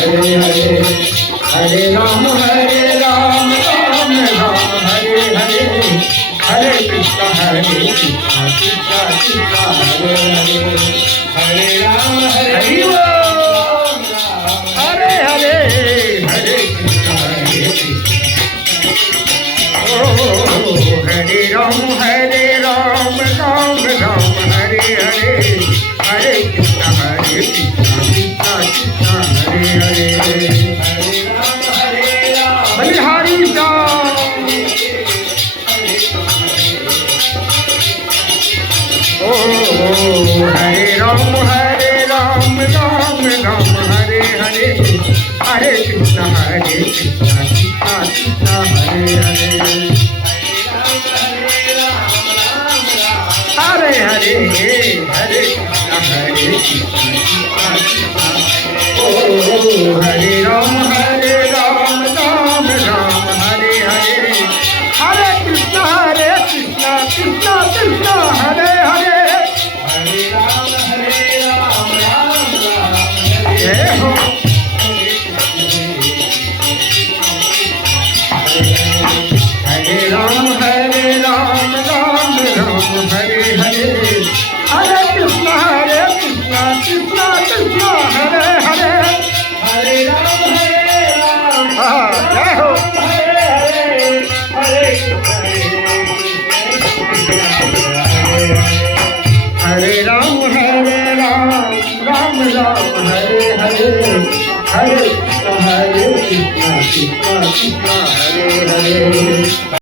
हरे हरे हरे राम राम राम हरे हरे हरे कृष्ण कृष्ण कृष्ण हरे हरे हरे राम हरे हरे हरे हरे कृष्ण हरे राम राम राम हरे हरे हरे कृष्ण कृष्ण कृष्ण हरे हरे हरे राम बलिहारी राम ओ हरे राम राम राम हरे हरे हरे कृष्ण कृष्ण कृष्ण हरे हरे हरे हरे हरे कृष्ण ओ हरे राम राम राम हरे हरे हरे कृष्ण कृष्ण कृष्ण हरे हरे हरे राम राम जय हो हरे राम राम हरे हरे हरे कृष्ण कृष्ण कृष्ण हरे हरे हरे राम जय हो हरे राम राम हरे हरे हरे कृष्ण कृष्ण कृष्ण हरे हरे